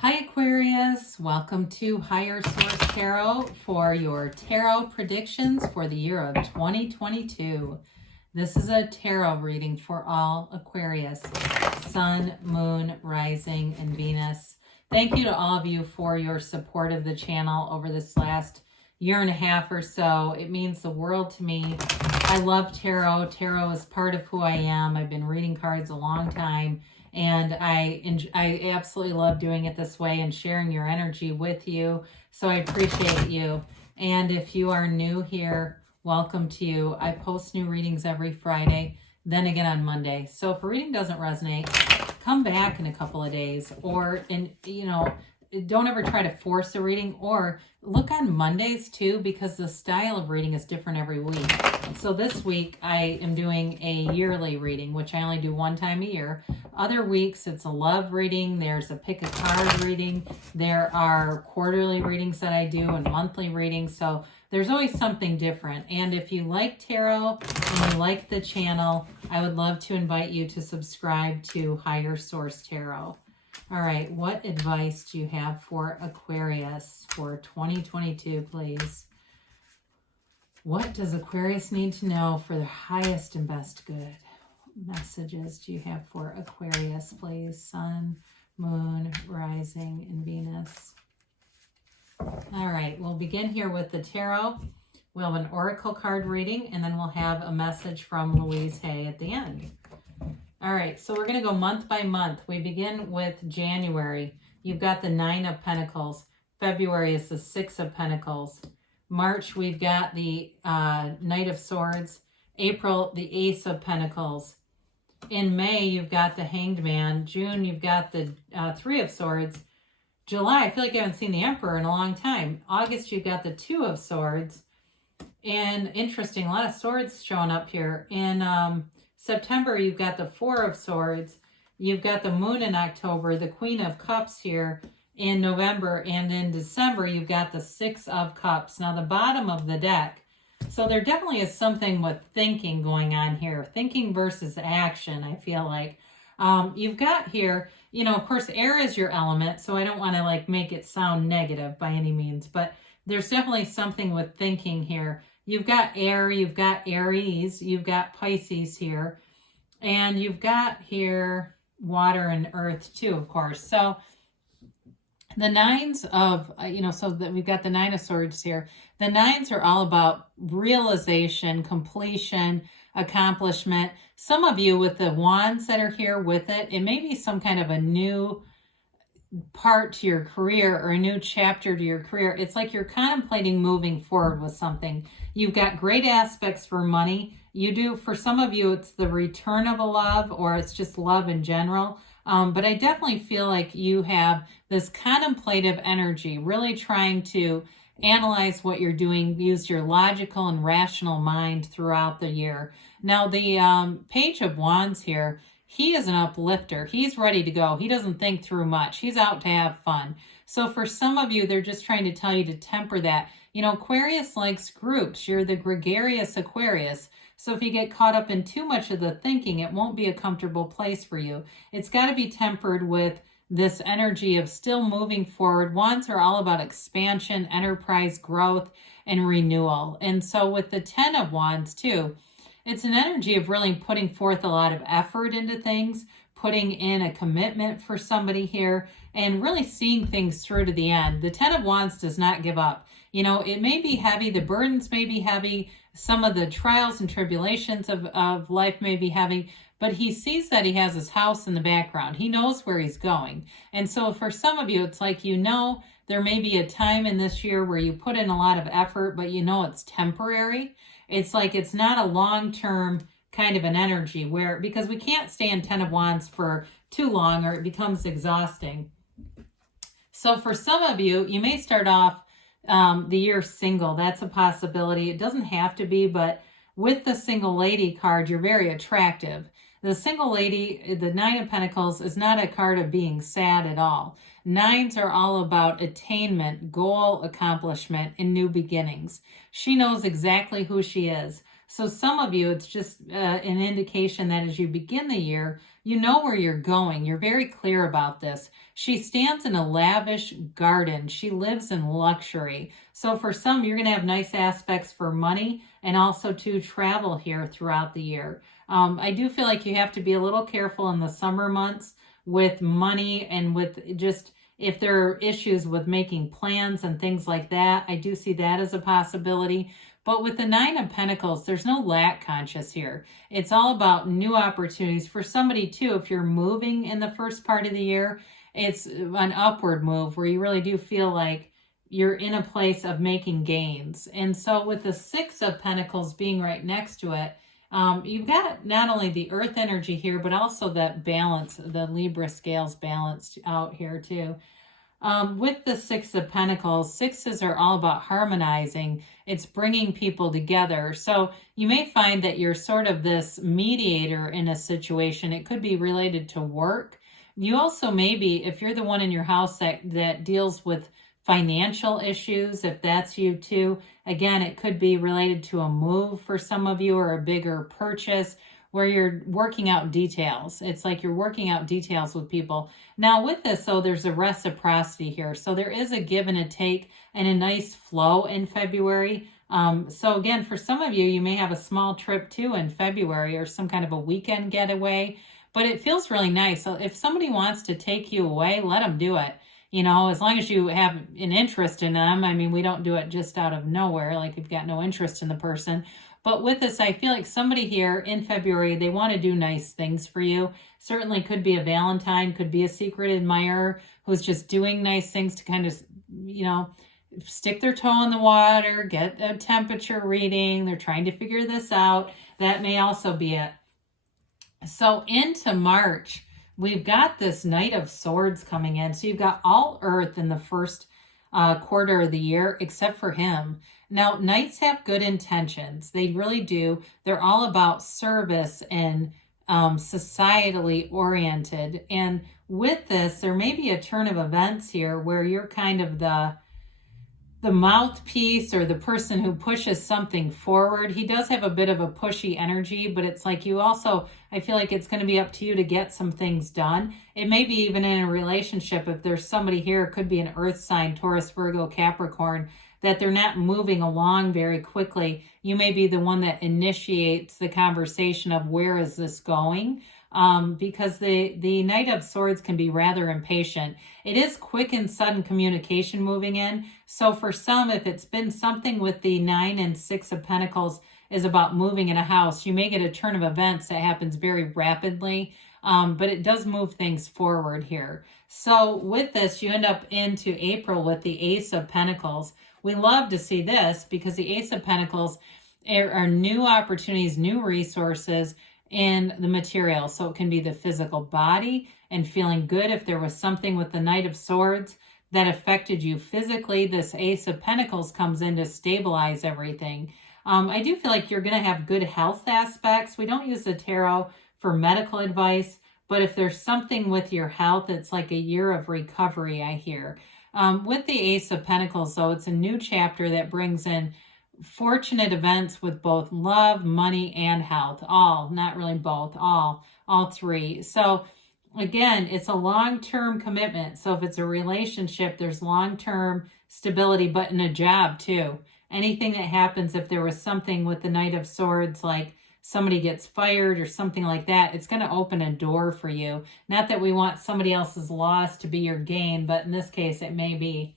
Hi Aquarius, welcome to Higher Source Tarot for your tarot predictions for the year of 2022. This is a tarot reading for all Aquarius, Sun, Moon, Rising, and Venus. Thank you to all of you for your support of the channel over this last year and a half or so. It means the world to me. I love tarot. Tarot is part of who I am. I've been reading cards a long time. And I absolutely love doing it this way and sharing your energy with you. So I appreciate you. And if you are new here, welcome to you. I post new readings every Friday, then again on Monday. So if a reading doesn't resonate, come back in a couple of days, or don't ever try to force a reading, or look on Mondays too, because the style of reading is different every week. So this week I am doing a yearly reading, which I only do one time a year. Other weeks it's a love reading, there's a pick a card reading, there are quarterly readings that I do and monthly readings. So there's always something different. And if you like tarot and you like the channel, I would love to invite you to subscribe to Higher Source Tarot. All right, what advice do you have for Aquarius for 2022, please? What does Aquarius need to know for their highest and best good? What messages do you have for Aquarius, please? Sun, Moon, Rising, and Venus. All right, we'll begin here with the tarot. We'll have an oracle card reading, and then we'll have a message from Louise Hay at the end. All right, so we're going to go month by month. We begin with January. You've got the 9 of Pentacles. February is the 6 of Pentacles. March, we've got the Knight of Swords. April, the Ace of Pentacles. In May, you've got the Hanged Man. June, you've got the 3 of Swords. July, I feel like I haven't seen the Emperor in a long time. August, you've got the 2 of Swords. And interesting, a lot of swords showing up here. In September, you've got the 4 of Swords. You've got the Moon in October, the Queen of Cups here in November. And in December, you've got the 6 of Cups. Now, the bottom of the deck. So there definitely is something with thinking going on here. Thinking versus action, I feel like. You've got here, of course, air is your element. So I don't want to make it sound negative by any means. But there's definitely something with thinking here. You've got air, you've got Aries, you've got Pisces here, and you've got here water and earth too, of course. So the nines of, so that we've got the 9 of Swords here. The 9s are all about realization, completion, accomplishment. Some of you with the wands that are here with it, it may be some kind of a new part to your career or a new chapter to your career. It's like you're contemplating moving forward with something. You've got great aspects for money. You do, for some of you, it's the return of a love, or it's just love in general. But I definitely feel like you have this contemplative energy, really trying to analyze what you're doing, use your logical and rational mind throughout the year. Now, the Page of Wands here, he is an uplifter. He's ready to go. He doesn't think through much. He's out to have fun. So for some of you, they're just trying to tell you to temper that. Aquarius likes groups. You're the gregarious Aquarius. So if you get caught up in too much of the thinking, it won't be a comfortable place for you. It's got to be tempered with this energy of still moving forward. Wands are all about expansion, enterprise, growth, and renewal. And so with the 10 of Wands too, it's an energy of really putting forth a lot of effort into things, putting in a commitment for somebody here, and really seeing things through to the end. The 10 of Wands does not give up. It may be heavy, the burdens may be heavy, some of the trials and tribulations of life may be heavy, but he sees that he has his house in the background. He knows where he's going. And so for some of you, it's like, there may be a time in this year where you put in a lot of effort, but it's temporary. It's like it's not a long-term kind of an energy because we can't stay in 10 of Wands for too long or it becomes exhausting. So for some of you, you may start off the year single. That's a possibility. It doesn't have to be, but with the single lady card, you're very attractive. The single lady, the 9 of Pentacles, is not a card of being sad at all. 9s are all about attainment, goal accomplishment, and new beginnings. She knows exactly who she is. So some of you, it's just an indication that as you begin the year, you know where you're going. You're very clear about this. She stands in a lavish garden. She lives in luxury. So for some, you're going to have nice aspects for money and also to travel here throughout the year. I do feel like you have to be a little careful in the summer months with money and with just if there are issues with making plans and things like that. I do see that as a possibility. But with the Nine of Pentacles, there's no lack conscious here. It's all about new opportunities. For somebody too, if you're moving in the first part of the year, it's an upward move where you really do feel like you're in a place of making gains. And so with the Six of Pentacles being right next to it, you've got not only the earth energy here, but also that balance, the Libra scales balanced out here too. With the Six of Pentacles, sixes are all about harmonizing. It's bringing people together. So you may find that you're sort of this mediator in a situation. It could be related to work. You also maybe, if you're the one in your house that deals with financial issues, if that's you too, again, it could be related to a move for some of you or a bigger purchase where you're working out details. It's like you're working out details with people. Now with this, though, there's a reciprocity here. So there is a give and a take and a nice flow in February. So again, for some of you, you may have a small trip too in February or some kind of a weekend getaway, but it feels really nice. So if somebody wants to take you away, let them do it. You know, as long as you have an interest in them. I mean, we don't do it just out of nowhere, like you've got no interest in the person. But with this, I feel like somebody here in February, they want to do nice things for you. Certainly could be a Valentine, could be a secret admirer who's just doing nice things to kind of, you know, stick their toe in the water, get a temperature reading. They're trying to figure this out. That may also be it. So into March, we've got this Knight of Swords coming in. So you've got all earth in the first quarter of the year, except for him. Now, Knights have good intentions. They really do. They're all about service and societally oriented. And with this, there may be a turn of events here where you're kind of the mouthpiece or the person who pushes something forward. He does have a bit of a pushy energy, but it's like you also, I feel like it's going to be up to you to get some things done. It may be even in a relationship. If there's somebody here, it could be an earth sign, Taurus, Virgo, Capricorn, that they're not moving along very quickly. You may be the one that initiates the conversation of where is this going? Because the Knight of Swords can be rather impatient. It is quick and sudden communication moving in. So for some, if it's been something with the 9 and 6 of Pentacles is about moving in a house, you may get a turn of events that happens very rapidly, but it does move things forward here. So with this, you end up into April with the Ace of Pentacles. We love to see this because the Ace of Pentacles are new opportunities, new resources in the material. So it can be the physical body and feeling good. If there was something with the Knight of Swords that affected you physically, this Ace of Pentacles comes in to stabilize everything. I do feel like you're going to have good health aspects. We don't use the tarot for medical advice, but if there's something with your health, it's like a year of recovery, I hear. With the Ace of Pentacles, though, it's a new chapter that brings in fortunate events with both love, money, and health. All, not really both, all three. So again, it's a long-term commitment. So if it's a relationship, there's long-term stability, but in a job too. Anything that happens, if there was something with the Knight of Swords, like somebody gets fired or something like that, it's going to open a door for you. Not that we want somebody else's loss to be your gain, but in this case, it may be.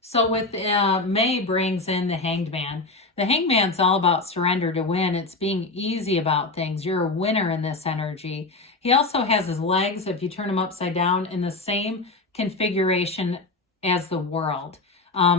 So with May brings in the Hanged Man. The Hanged Man's all about surrender to win. It's being easy about things. You're a winner in this energy. He also has his legs, if you turn him upside down, in the same configuration as the world.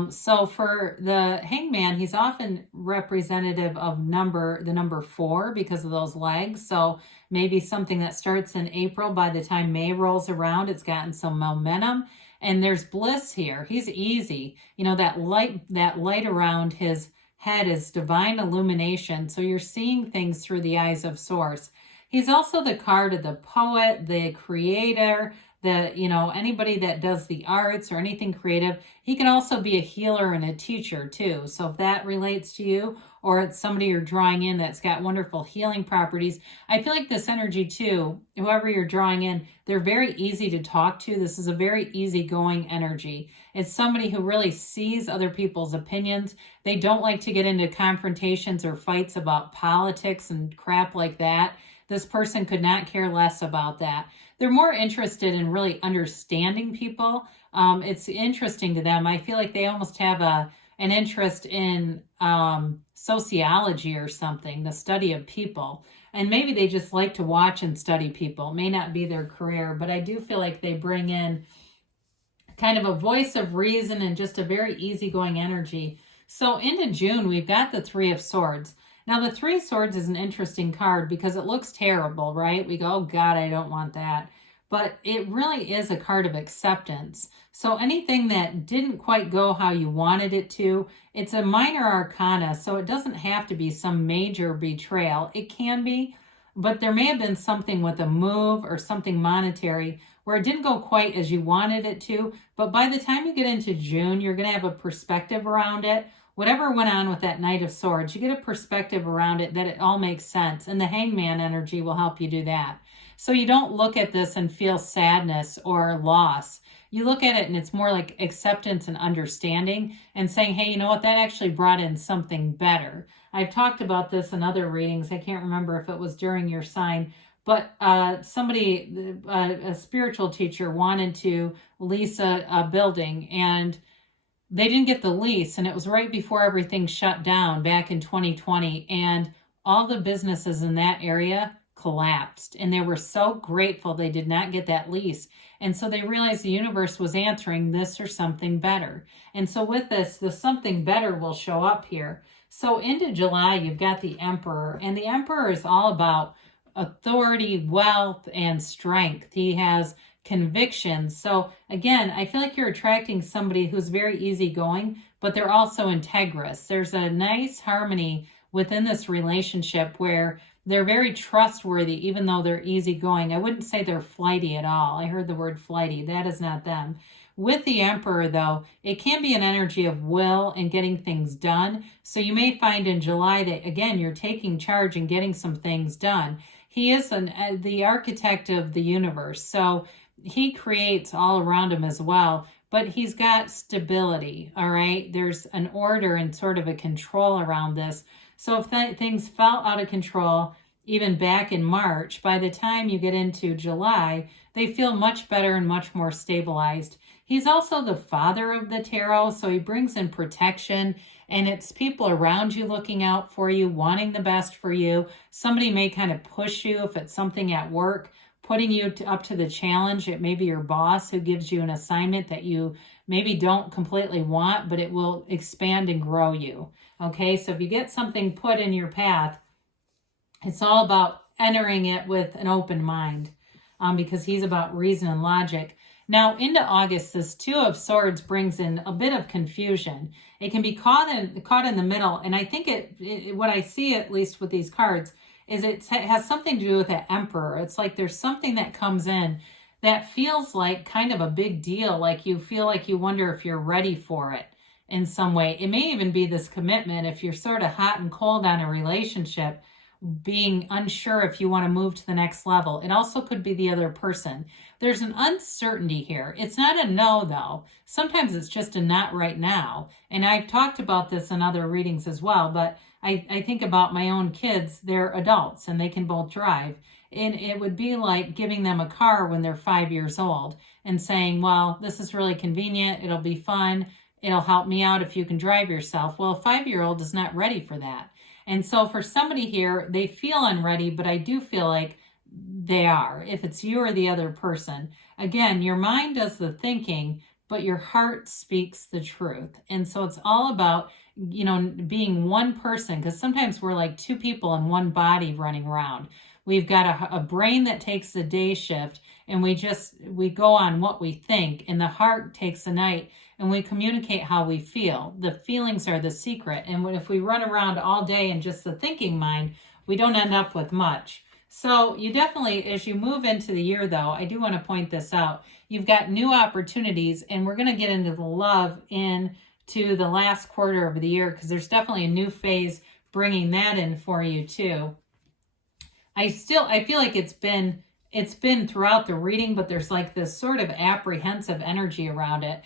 So for the Hanged Man, he's often representative of the number 4 because of those legs. So maybe something that starts in April, by the time May rolls around, it's gotten some momentum. And there's bliss here. He's easy. You know, that light around his head is divine illumination. So you're seeing things through the eyes of Source. He's also the card of the poet, the creator, that, anybody that does the arts or anything creative. He can also be a healer and a teacher too. So if that relates to you, or it's somebody you're drawing in that's got wonderful healing properties, I feel like this energy too, whoever you're drawing in, they're very easy to talk to. This is a very easygoing energy. It's somebody who really sees other people's opinions. They don't like to get into confrontations or fights about politics and crap like that. This person could not care less about that. They're more interested in really understanding people. It's interesting to them. I feel like they almost have an interest in sociology or something, the study of people. And maybe they just like to watch and study people. It may not be their career, but I do feel like they bring in kind of a voice of reason and just a very easygoing energy. So into June, we've got the Three of Swords. Now, the Three of Swords is an interesting card because it looks terrible, right? We go, oh God, I don't want that. But it really is a card of acceptance. So anything that didn't quite go how you wanted it to, it's a minor arcana, so it doesn't have to be some major betrayal. It can be, but there may have been something with a move or something monetary where it didn't go quite as you wanted it to. But by the time you get into June, you're going to have a perspective around it. Whatever went on with that Knight of Swords, you get a perspective around it that it all makes sense. And the Hangman energy will help you do that. So you don't look at this and feel sadness or loss. You look at it and it's more like acceptance and understanding and saying, hey, you know what, that actually brought in something better. I've talked about this in other readings. I can't remember if it was during your sign, but somebody, a spiritual teacher, wanted to lease a building, and they didn't get the lease, and it was right before everything shut down back in 2020, and all the businesses in that area collapsed, and they were so grateful they did not get that lease. And so they realized the universe was answering this or something better. And so with this, the something better will show up here. So into July, you've got the Emperor, and the Emperor is all about authority, wealth, and strength. He has convictions. So again, I feel like you're attracting somebody who's very easygoing, but they're also integrous. There's a nice harmony within this relationship where they're very trustworthy, even though they're easygoing. I wouldn't say they're flighty at all. I heard the word flighty. That is not them. With the Emperor, though, it can be an energy of will and getting things done. So you may find in July that, again, you're taking charge and getting some things done. He is the architect of the universe, so he creates all around him as well, but he's got stability, all right? There's an order and sort of a control around this. So if things fell out of control, even back in March, by the time you get into July, they feel much better and much more stabilized. He's also the father of the tarot, so he brings in protection, and it's people around you looking out for you, wanting the best for you. Somebody may kind of push you if it's something at work, putting you up to the challenge. It may be your boss who gives you an assignment that you maybe don't completely want, but it will expand and grow you. Okay, so if you get something put in your path, it's all about entering it with an open mind, because he's about reason and logic. Now, into August, this Two of Swords brings in a bit of confusion. It can be caught in the middle, and I think what I see, at least with these cards, is it has something to do with the Emperor. It's like there's something that comes in that feels like kind of a big deal, like you feel like you wonder if you're ready for it in some way. It may even be this commitment if you're sort of hot and cold on a relationship, being unsure if you want to move to the next level. It also could be the other person. There's an uncertainty here. It's not a no, though. Sometimes it's just a not right now. And I've talked about this in other readings as well, but I think about my own kids. They're adults and they can both drive. And it would be like giving them a car when they're 5 years old and saying, well, this is really convenient. It'll be fun. It'll help me out if you can drive yourself. Well, a 5-year-old is not ready for that. And so for somebody here, they feel unready, but I do feel like they are, if it's you or the other person. Again, your mind does the thinking, but your heart speaks the truth. And so it's all about, being one person, because sometimes we're like two people in one body running around. We've got a brain that takes the day shift, and we go on what we think, and the heart takes the night, and we communicate how we feel. The feelings are the secret. And if we run around all day in just the thinking mind, we don't end up with much. So you definitely, as you move into the year though, I do want to point this out. You've got new opportunities, and we're going to get into the love into the last quarter of the year, because there's definitely a new phase bringing that in for you too. I feel like it's been throughout the reading, but there's like this sort of apprehensive energy around it.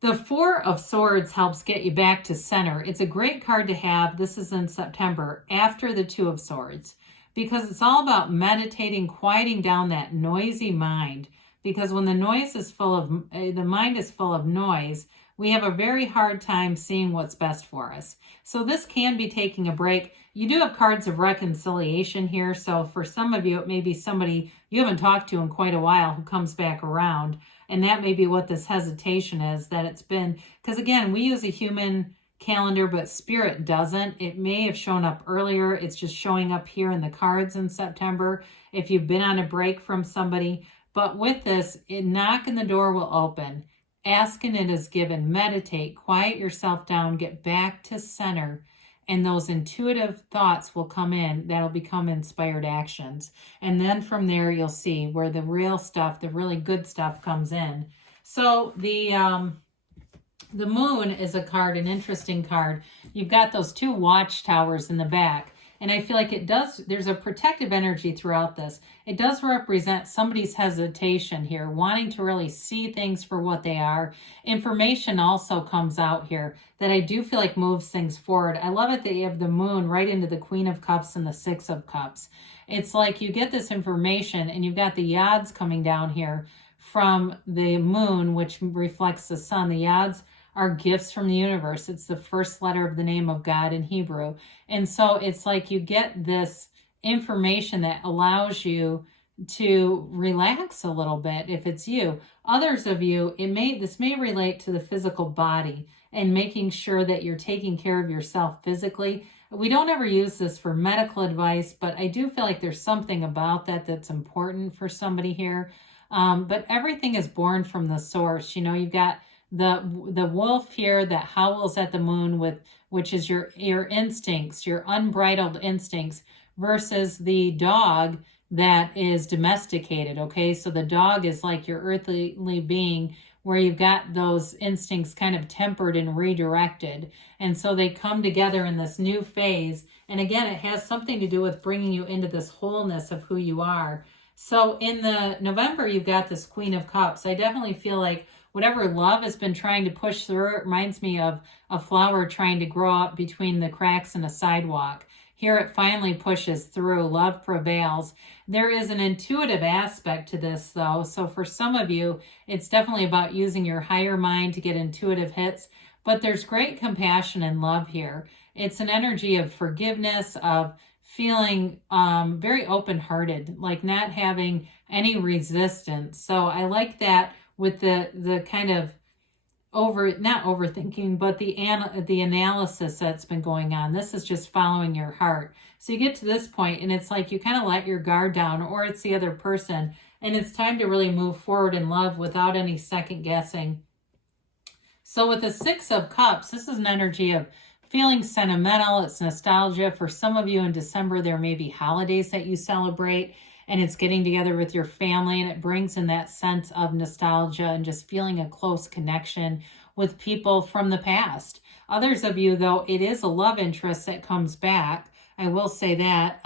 The Four of Swords helps get you back to center. It's a great card to have. This is in September after the Two of Swords, because it's all about meditating, quieting down that noisy mind. Because when the mind is full of noise, we have a very hard time seeing what's best for us. So this can be taking a break. You do have cards of reconciliation here. So for some of you, it may be somebody you haven't talked to in quite a while who comes back around. And that may be what this hesitation is, that it's been, because again, we use a human calendar, but spirit doesn't. It may have shown up earlier. It's just showing up here in the cards in September if you've been on a break from somebody. But with this, knock and the door will open. Ask and it is given. Meditate, quiet yourself down, get back to center, and those intuitive thoughts will come in. That'll become inspired actions. And then from there, you'll see where the real stuff, the really good stuff comes in. So the moon is a card, an interesting card. You've got those two watchtowers in the back. And I feel like there's a protective energy throughout this. It does represent somebody's hesitation here, wanting to really see things for what they are. Information also comes out here that I do feel like moves things forward. I love it that you have the moon right into the Queen of Cups and the Six of Cups. It's like you get this information and you've got the yads coming down here from the moon, which reflects the sun. The yads are gifts from the universe. It's the first letter of the name of God in Hebrew. And so it's like you get this information that allows you to relax a little bit if it's you. Others of you, this may relate to the physical body and making sure that you're taking care of yourself physically. We don't ever use this for medical advice, but I do feel like there's something about that that's important for somebody here. But everything is born from the source. You know, you've got the wolf here that howls at the moon, which is your instincts, your unbridled instincts, versus the dog that is domesticated. Okay, so the dog is like your earthly being, where you've got those instincts kind of tempered and redirected, and so they come together in this new phase. And again, it has something to do with bringing you into this wholeness of who you are. So in the November, you've got this Queen of Cups. I definitely feel like whatever love has been trying to push through, it reminds me of a flower trying to grow up between the cracks in a sidewalk. Here it finally pushes through. Love prevails. There is an intuitive aspect to this, though. So for some of you, it's definitely about using your higher mind to get intuitive hits. But there's great compassion and love here. It's an energy of forgiveness, of feeling very open-hearted, like not having any resistance. So I like that with the kind of not overthinking, but the analysis that's been going on. This is just following your heart. So you get to this point and it's like you kind of let your guard down, or it's the other person, and it's time to really move forward in love without any second guessing. So with the Six of Cups, this is an energy of feeling sentimental. It's nostalgia. For some of you in December, there may be holidays that you celebrate, and it's getting together with your family, and it brings in that sense of nostalgia and just feeling a close connection with people from the past. Others of you, though, it is a love interest that comes back. I will say that.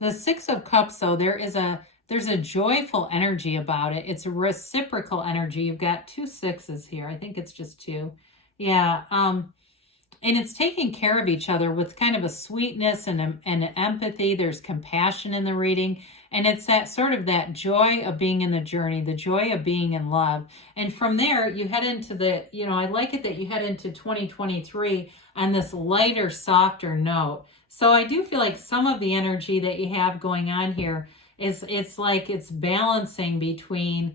The Six of Cups, though, there's a joyful energy about it. It's a reciprocal energy. You've got two sixes here. I think it's just two. Yeah. And it's taking care of each other with kind of a sweetness and empathy. There's compassion in the reading. And it's that sort of that joy of being in the journey, the joy of being in love. And from there, you head into I like it that you head into 2023 on this lighter, softer note. So I do feel like some of the energy that you have going on here it's like it's balancing between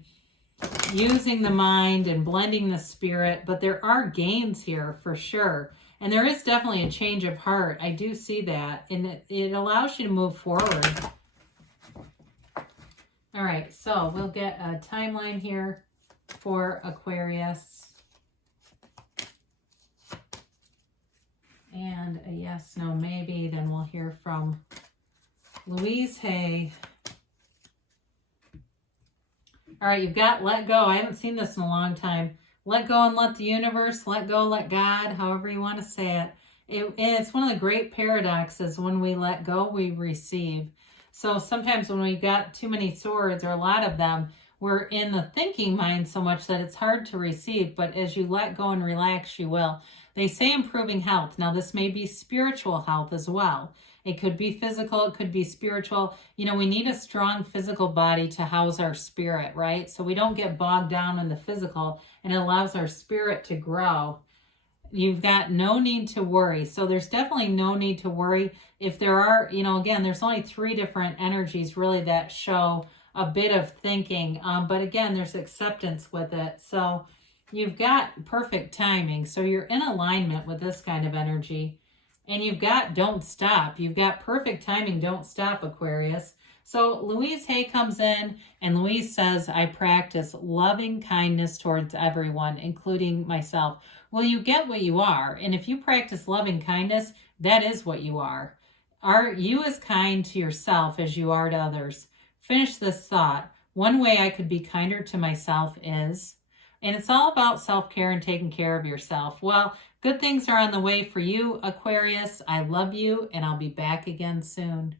using the mind and blending the spirit, but there are gains here for sure. And there is definitely a change of heart. I do see that. And it allows you to move forward. All right, so we'll get a timeline here for Aquarius. And a yes, no, maybe. Then we'll hear from Louise Hay. All right, you've got let go. I haven't seen this in a long time. Let go and let the universe, let go, let God, however you want to say it. It's one of the great paradoxes. When we let go, we receive. So sometimes when we got too many swords, or a lot of them, we're in the thinking mind so much that it's hard to receive. But as you let go and relax, you will. They say improving health. Now, this may be spiritual health as well. It could be physical, it could be spiritual. You know, we need a strong physical body to house our spirit, right? So we don't get bogged down in the physical, and it allows our spirit to grow. You've got no need to worry. So there's definitely no need to worry. If there are, you know, again, there's only 3 different energies really that show a bit of thinking. But again, there's acceptance with it. So you've got perfect timing. So you're in alignment with this kind of energy. And you've got don't stop. You've got perfect timing. Don't stop, Aquarius. So Louise Hay comes in, and Louise says, I practice loving kindness towards everyone, including myself. Well, you get what you are. And if you practice loving kindness, that is what you are. Are you as kind to yourself as you are to others? Finish this thought. One way I could be kinder to myself is, and it's all about self-care and taking care of yourself. Well, good things are on the way for you, Aquarius. I love you, and I'll be back again soon.